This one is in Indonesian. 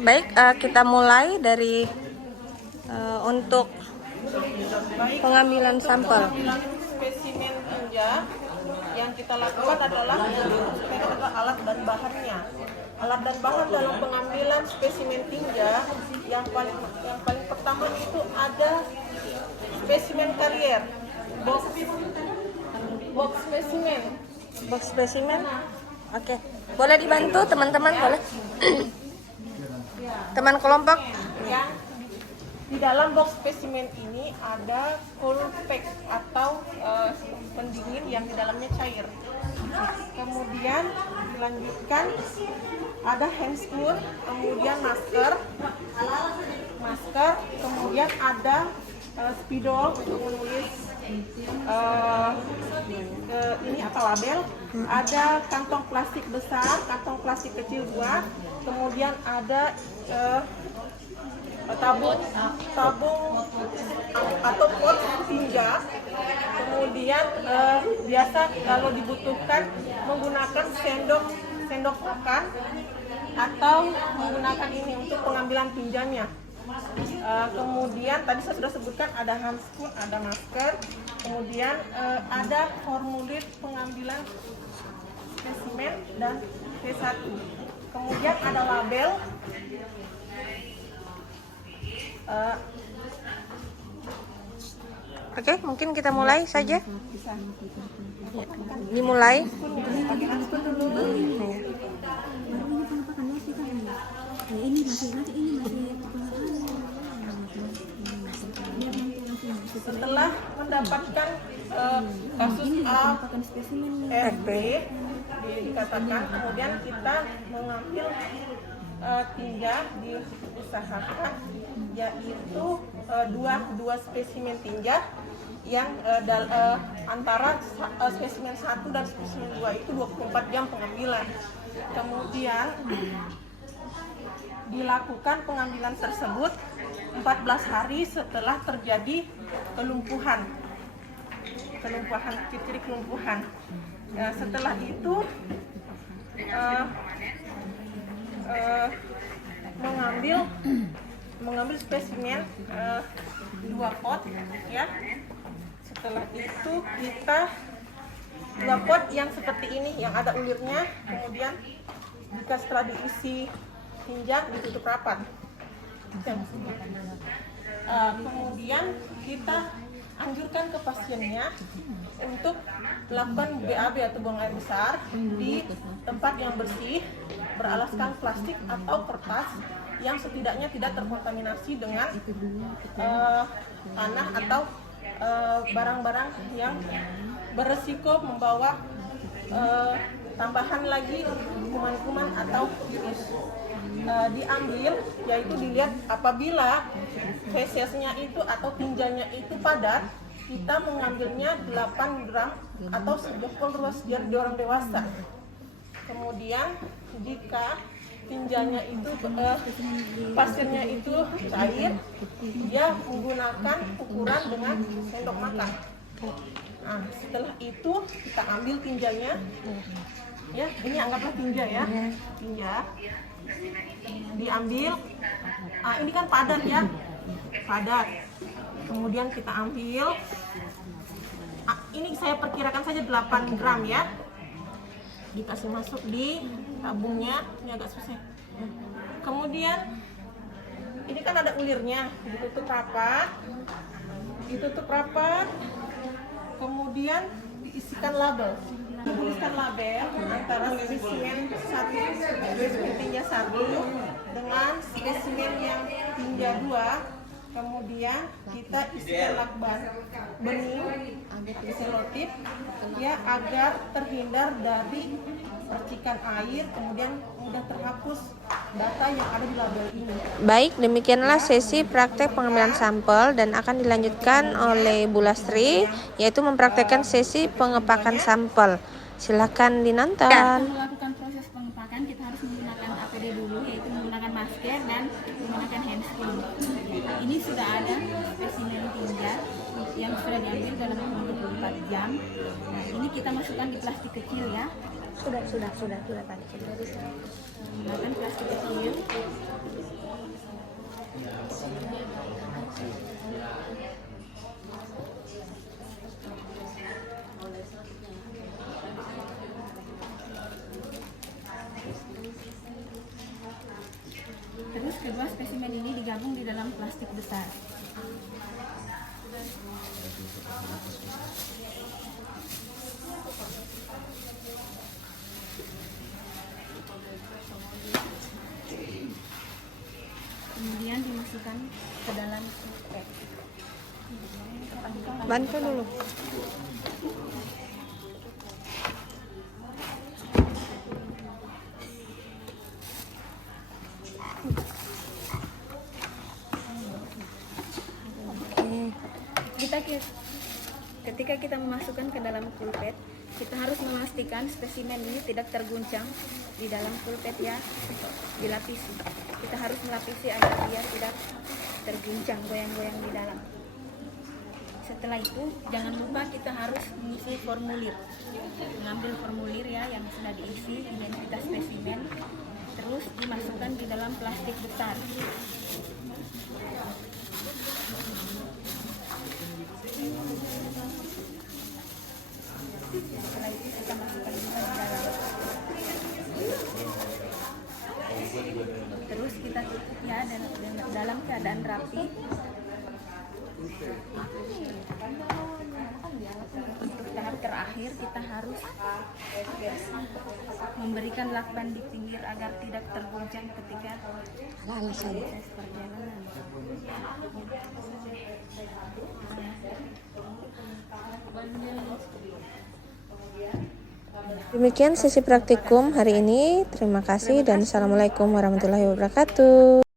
Baik, kita mulai dari untuk pengambilan sampel. Pengambilan spesimen tinja yang kita lakukan adalah alat dan bahannya. Alat dan bahan dalam pengambilan spesimen tinja yang paling pertama itu ada spesimen karier, box spesimen. Box spesimen. Oke. Boleh dibantu teman-teman, boleh? Teman kelompok. Yang di dalam box spesimen ini ada cool pack atau pendingin yang di dalamnya cair. Kemudian dilanjutkan ada hand screw, kemudian masker, kemudian ada spidol untuk menulis ini apa label, ada kantong plastik besar, kantong plastik kecil 2, kemudian ada tabung atau pot tinja, kemudian biasa kalau dibutuhkan menggunakan sendok makan atau menggunakan ini untuk pengambilan tinjanya. Kemudian tadi saya sudah sebutkan ada handscoon, ada masker, kemudian ada formulir pengambilan spesimen dan C1, kemudian ada label. Oke, mungkin kita mulai saja. Ya, dimulai. Pakai handscoon dulu. Setelah mendapatkan kasus A, F, B dikatakan, kemudian kita mengambil tinja, diusahakan yaitu dua spesimen tinja yang antara spesimen 1 dan spesimen 2 itu 24 jam pengambilan. Kemudian dilakukan pengambilan tersebut 14 hari setelah terjadi kelumpuhan, ciri-ciri kelumpuhan. Setelah itu mengambil spesimen 2 pot ya. Setelah itu kita 2 pot yang seperti ini yang ada ulirnya, kemudian jika setelah diisi tinja ditutup rapat. Kemudian kita anjurkan ke pasiennya untuk melakukan BAB atau buang air besar di tempat yang bersih, beralaskan plastik atau kertas yang setidaknya tidak terkontaminasi dengan tanah atau barang-barang yang beresiko membawa tambahan lagi kuman-kuman atau virus. Diambil, yaitu dilihat apabila fesesnya itu atau tinjanya itu padat, kita mengambilnya 8 gram atau sejokol ruas di orang dewasa. Kemudian jika tinjanya itu pasirnya itu cair, dia menggunakan ukuran dengan sendok makan. Nah, setelah itu kita ambil tinjanya, ya ini anggaplah tinja ya, tinja diambil. Ini kan padat ya, padat. Kemudian kita ambil, ini saya perkirakan saja 8 gram ya, dikasih masuk di tabungnya. Ini agak susah. Kemudian ini kan ada ulirnya, ditutup rapat, kemudian diisikan label. Tuliskan label antara spesimen 1 spesimen tinja 1 dengan spesimen yang tinja 2. Kemudian kita isikan lakban bening selotip ya, agar terhindar dari percikan air, kemudian mudah terhapus data yang ada di label ini. Baik, demikianlah sesi praktek pengambilan sampel dan akan dilanjutkan oleh Bu Lastri, yaitu mempraktekkan sesi pengepakan sampel. Silakan dinonton. Melakukan proses pengepakan kita harus menggunakan APD dulu, yaitu menggunakan masker dan menggunakan handscoon. Ini sudah ada spesimen tinja yang sudah diambil dalam 24 jam. Nah, ini kita masukkan di plastik kecil ya. Sudah tadi. Menggunakan plastik kecil. kedua spesimen ini digabung di dalam plastik besar. Kemudian dimasukkan ke dalam pipet. Bantu dulu. Ketika kita memasukkan ke dalam pulpet, kita harus memastikan spesimen ini tidak terguncang di dalam pulpet ya, dilapisi. Kita harus melapisi agar biar tidak terguncang, goyang-goyang di dalam. Setelah itu, jangan lupa kita harus mengisi formulir. Mengambil formulir ya yang sudah diisi, identitas spesimen, terus dimasukkan di dalam plastik besar. Setelah itu kita masukkan juga di dalam. Terus kita tutup ya dalam keadaan rapi. Untuk tahap terakhir kita harus memberikan lakban di pinggir agar tidak terguncang ketika proses perjalanan. Demikian sesi praktikum hari ini. Terima kasih dan assalamualaikum warahmatullahi wabarakatuh.